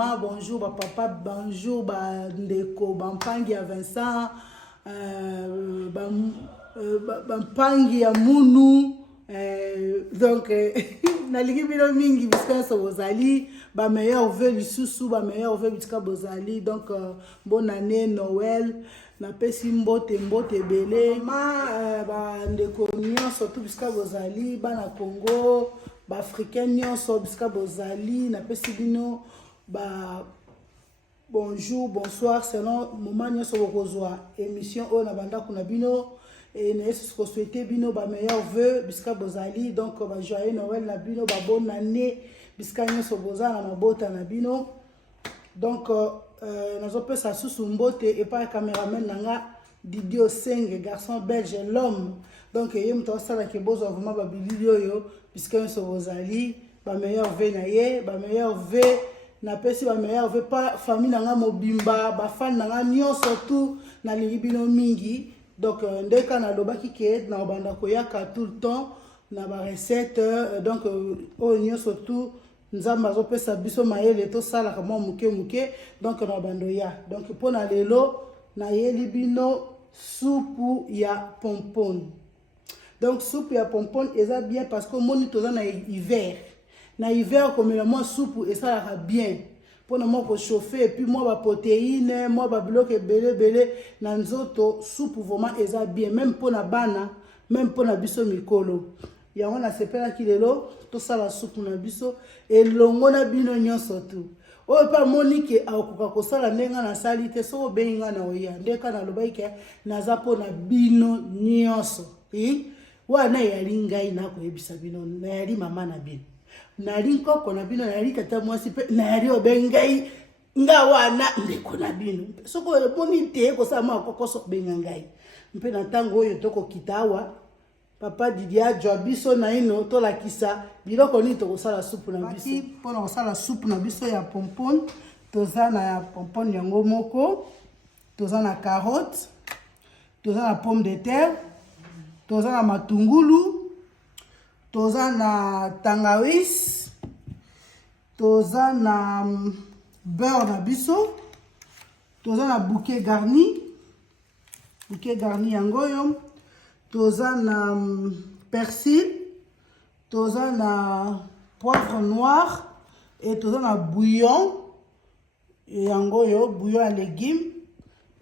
maman, bonjour papa, bonjour ndeko, bampangi ya Vincent, bampangi ya Munu. Donc nalingi bino mingi bisika so bozali ba meilleur vœu lisusu ba meilleur vœu bisika bozali. Donc bonne année Noël na pesi mbote belé ba ndeko nyonso tout bisika bozali bana Congo ba africain nyonso bisika bozali na pesi bino ba bonjour bonsoir selon moment nyonso bokozwa émission o na banda kuna bino. Et nous souhaitons bino ba meilleur vœu bisika bozali. Donc ba joyeux Noël na bino, ba bonne année bisika nyoso bozala na mabota na bino. Donc nazo pesa susu mbote et pas caméraman nanga Didio Senge, garçon belge, l'homme. Donc yem to sala ke bozo vraiment ba bilio yo bisika nyoso bozali ba meilleur vœu na ye, ba meilleur vœu na pesi ba meilleur vœu pas famille nanga mobimba, ba fan nanga nyoso tout na lingi bino mingi. Donc, ndeka na lobaki ke na banda koyaka tout le temps na ba recette. Donc, oignon surtout nzamba zo pesa biso mayele to sala ka muke. Donc na bando ya. Donc pour na lelo na yeli bino soupe ya pompon. Donc soupe ya pompon eza bien parce que moni toza na hiver. Na hiver comme le moi soupe et ça la bien. Pour nous chauffer et puis moi ba protéines moi ba bloc belé na nzoto soupe vraiment eza bien même pour na bana même pour na biso mikolo ya on a sepela kilelo to sala soupe na biso et longo na bino nyonso tout o pa monique akoka ko sala ndenga na salite so benga na oya ndeka na lobaike naza po na bino nyonso wana yali ngai na ko yebisa bino na yali mama na bino nali nkoko na bino nali tata mwasi pe nali obengai nga wana ndeko na bino soko boni te ko sa ma koko so benga ngai mpe na tango oyo toko kitawa papa Didia jobiso na ino to la kisa biloko ni to ko sala soupe na biso pona ko sala soupe na biso ya pompon toza na ya pompon yango moko toza na carotte toza na pomme de terre toza na matungulu toza na tangawizi, toza na beurre na biso, toza na bouquet garni yangoyo, toza na persil, toza na poivre noir et toza na bouillon yangoyo, bouillon à légumes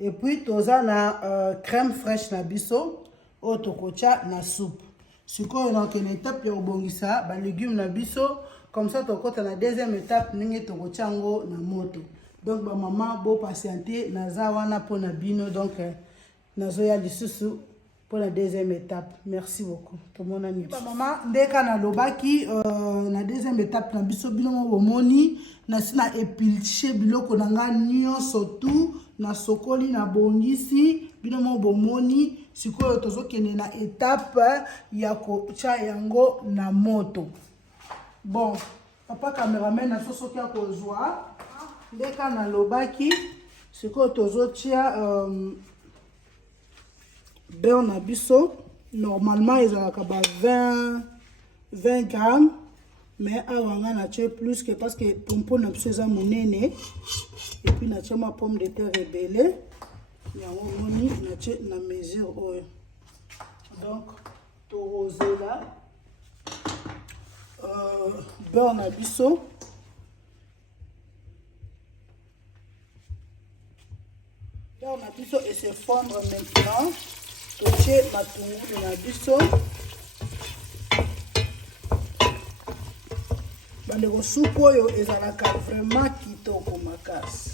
et puis toza na crème fraîche na biso o tokocha na soupe. Sikoyo donc une étape ya obongisa ba légumes na biso comme ça tokota na deuxième étape ninge tokochango na moto. Donc ba maman bo patienter naza wana pona bino donc nazoya lisusu pour la deuxième étape. Merci beaucoup. Tout le monde a mis. Ba maman ndeka na lobaki na deuxième étape na biso bino mo bomoni na sina épilcher biloko nanga nyonso tout na sokoli na bongisi bino mo bomoni. Sikoyo tozokende na étape ya kocha yango na moto. Bon, papa cameraman na sosoki ya kozwa ndeka na lobaki sikoyo tozotia beurre na biso normalement ezalaka ba 20 grammes mais awanga na tie plus que parce que pompon na biso eza monene et puis na tie ma pomme de terre ebele yango moni na tie na mesure oyo. Donc torozela beurre na biso et se fondre maintenant. Toche matungulu na biso bandeko soupe oyo ezalaka vraiment kitoko makasi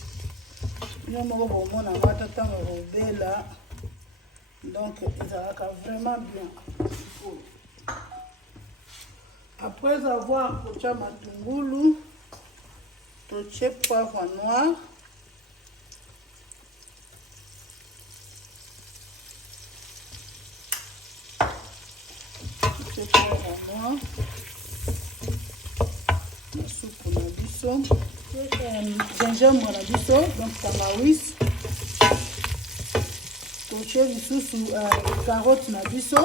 bino moko bomona ngata ntango kobela donc ezalaka vraiment bien. Après avoir kocha matungulu toche poivre noir na soupe na biso gingembre na biso donc tangawizi toche lisusu carotte na biso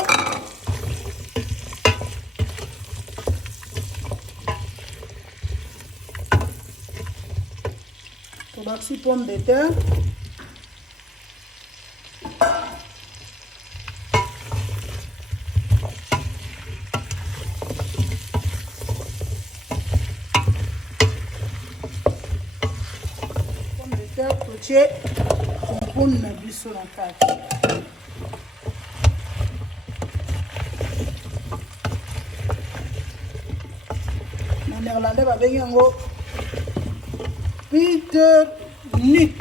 Baxi pomme de terre. Pomme de terre, toche, compone na biso na kati. Na néerlandais babengi yango Peter Nut.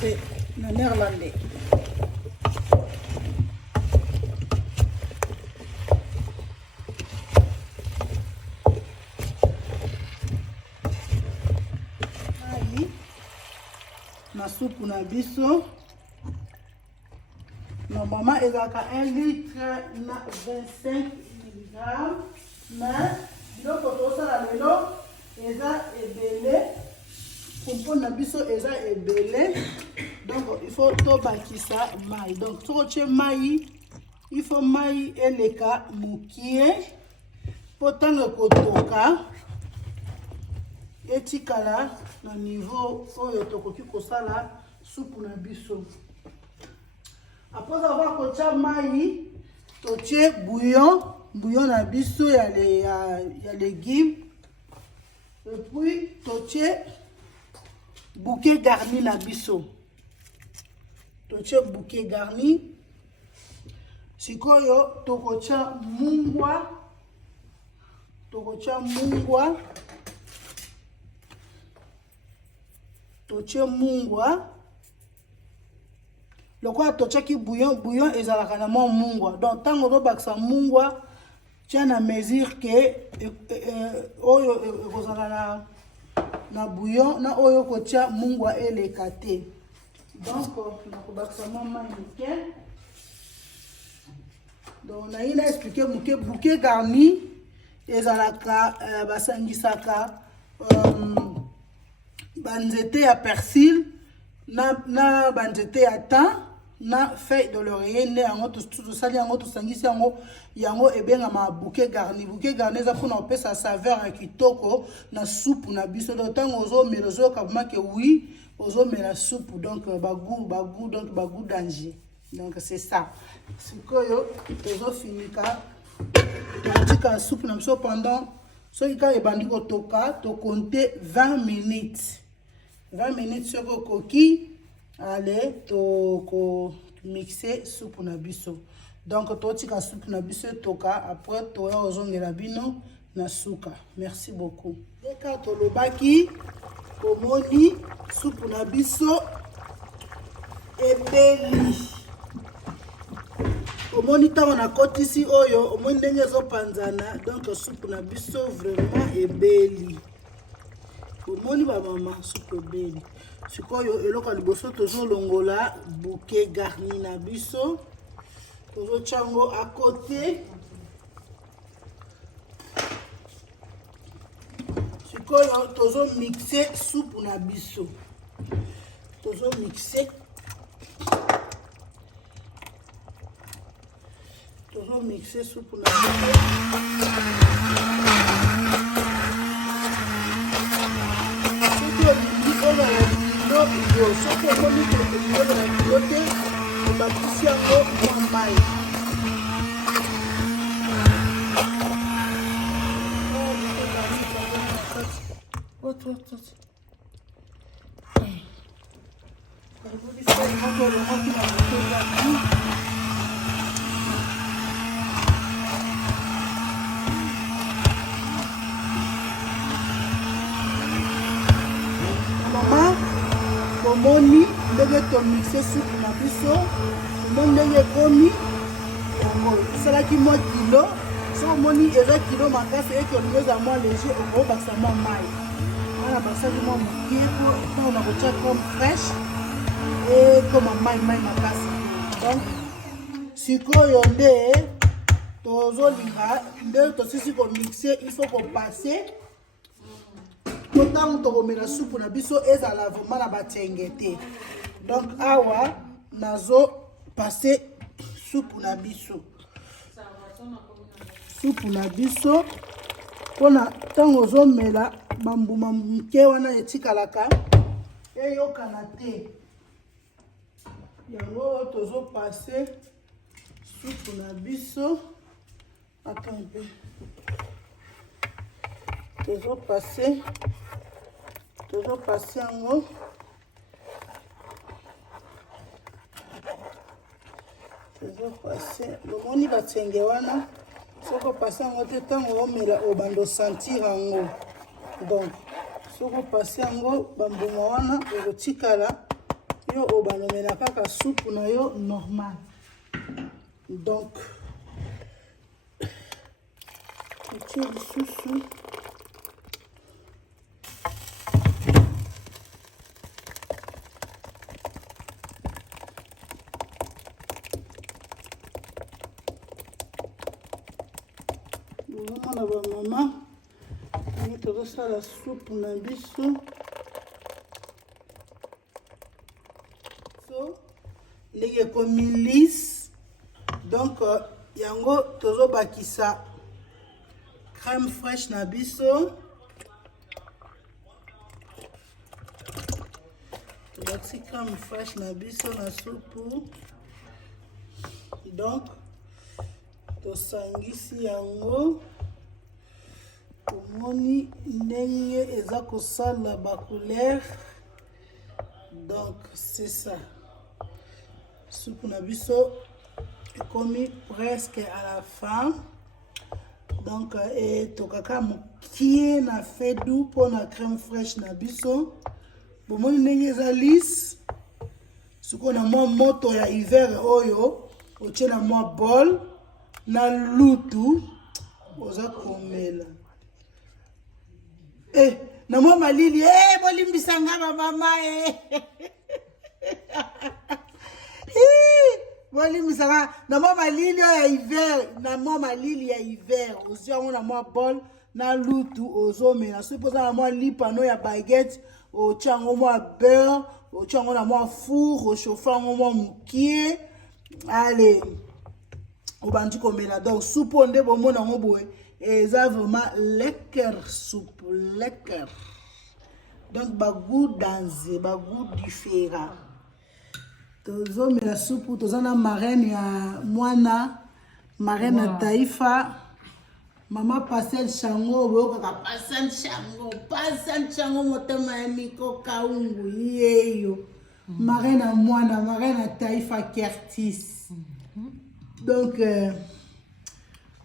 C'est le néerlandais. Aïe. Na soupe na biso. Normalement, il y a 1 litre na 25 mg. Mais, donc, on ça la vélo. Eza ebele compone na biso eza ebele donc il faut to bakisa mai donc to che mai il faut mai eleka mukie potanga kotoka etikala na niveau oyo tokoki kosala soupe na biso après avoir kocha mai to che bouillon na biso ya légumes. Et puis, toche bouquet garni na biso. Toche bouquet garni. Sikoyo, tokocha mungwa. Toche mungwa. Le quoi toche ki bouillon ezalaka na mungwa. Donc, tango to baksa mungwa, tiens à mesure que oyo ekozala na bouillon na oyo kotia mungwa eleka te donc nakobakisa mama nickel donc na ina expliquer bouquet garni ezalaka basangisaka banzete ya persil na banzete ya thym na feuille de laurier ne yango tout sali yango to sangisi yango ebengama bouquet garni eza pona opesa saveur ya kitoko na soupe na biso donc tango ozo mélanger kabuma ke oui ozo mela soupe donc bagout danger donc c'est ça sikoyo tozo finika tika soupe na biso pendant soki ka ebandi kotoka to compter 20 minutes soko koki. Allez, to mixer soupe na biso. Donc, to tika soupe na biso toka. Après, to ya ozongela bino na suka. Merci beaucoup. Deka to lobaki, omoni soupe na biso ebeli. Omoni tango na kotisi oyo, omoni ndenge zo panzana. Donc, soupe na biso vraiment ebeli. Omoni ba mama soupe ebeli. Sikoyo eloko liboso tozo longola bouquet garni na biso tozo chango à côté sikoyo tozo mixer soupe na biso tozo mixer soupe na biso soki okomi kotelingolo na kilo te obakisi yango mwa mai omoni ndenge to mixer soupe na biso omoni ndenge ekomi esalaki mwa kilo so omoni eza kilo makasi eke olingi eza mwa léger okobakisa mwa mai wana basali mwa mokie po ntango na kotia comme fraîche ekoma mai makasi donc sikoyo nde tozolinga nde tosisi komixer il faut kopase Autant to komela soupe na biso ezala vraiment na batenge te. Donc awa nazo passer soupe na biso. Soupe na biso pona tango zo mela bambuma mke wana etikalaka eyokana te yango tozo passer soupe na biso attends tozo passer yango tozo passer bomoni batsenge wana soko passer yango te ntango omela obando sentir yango donc soko passer yango bambuma wana ekotikala yo obanomela kaka soupe na yo normal donc etie lisusu bozomona bamama nini tozosala soupe na biso so ndenge ekomi lisse donc yango tozobakisa crème fraîche na biso tobakisi crème fraîche na biso na soupe donc tosangisi yango tomoni ndenge eza kosala ba couleur donc c'est ça soupe na biso ekomi presque à la fin donc tokaka mokie na fedu mpona crème fraîche na biso bomoni ndenge eza lisse sikoyo na mwa moto ya hiver oyo otie na mwa bol na lutu oza komela na mwa malili bolimbisanga bamama bolimbisanga na mwa malili oyo ya hiver na mwa malili ya hiver ozwi yango na mwa bol na lutu ozomela soki mpoza na mwa lipano ya baguette otia yango mwa beurre otia yango na mwa four ochauffe yango mwa mokie ale obandi komela donc soupe oyo nde bomona yango boye eza vraiment lekker soupe lekker donc bagout danse bagout différent tozomela soupe toza na marraine ya mwana marraine ya taifa mama Pasel Chango boyokaka Pasel Chango motema ya miko kaungu yeyo marraine ya mwana marraine ya taifa Kertis donc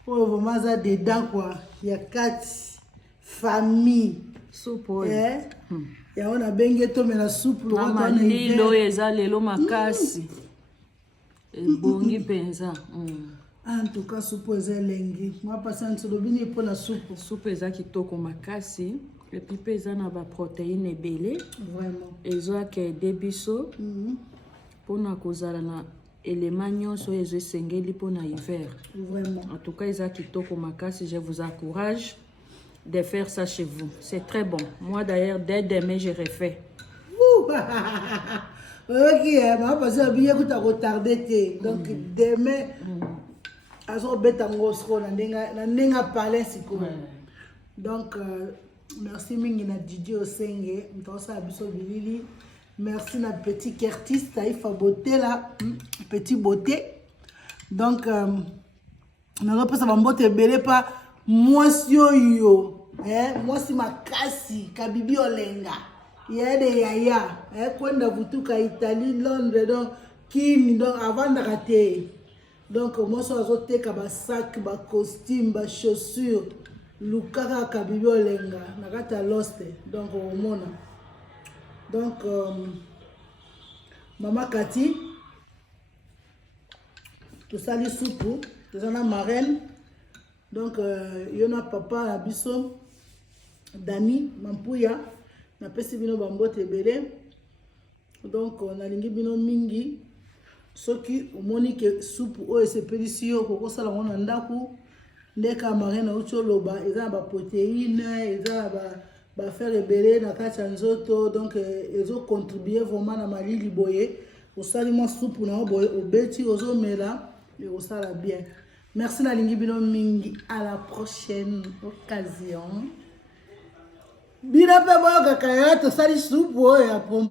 vraiment ça dedans quoi il y a 4 familles soupe ya on a bengue to mais la soupe mama lilo eza lelo makasi bongi penza en tout cas soupe eza lengi moi passer nsolo bini pour la soupe eza kitoko makasi et puis pesa na ba protéines ebele vraiment ezo ke debiso pona kozala na éléments nyonso ezo sengeli pona hiver vraiment en tout cas eza kitoko makasi je vous encourage de faire ça chez vous c'est très bon moi d'ailleurs dès demain je refais ok ma passer bien que tu as retardé donc demain azo beta ngosko na ndenga parler siko donc merci mingi na Didier Osenge mtosa biso bilili merci na petit Kertis Taifa beauté là petit beauté donc na repasa bambote belé pas mwasi yo mwasi makasi kabibi olenga yede yaya kwenda vutuka Italie Londres donc kimi donc avant de rater donc moi so azoteka ba sac ba costume ba chaussures lukaka kabibi olenga nakata lost donc omona donc mama Kati to sali soupe to na marraine donc yona papa na biso Dani Mampuya na pesi bino bambote belé donc na lingi bino mingi soki omoni ke soupe oyo sepelisi yo kokosala ngo na ndaku ndeka marraine uti oloba eza na baprotéine eza na bafer ebele na kati ya nzoto donc ezocontribue vraiment na malili boye osali mwa soupe na yo boye obeti ozomela ekosala bien merci nalingi bino mingi à la prochaine occasion bina pe boyokaka ya tosali supu oyo ya pombe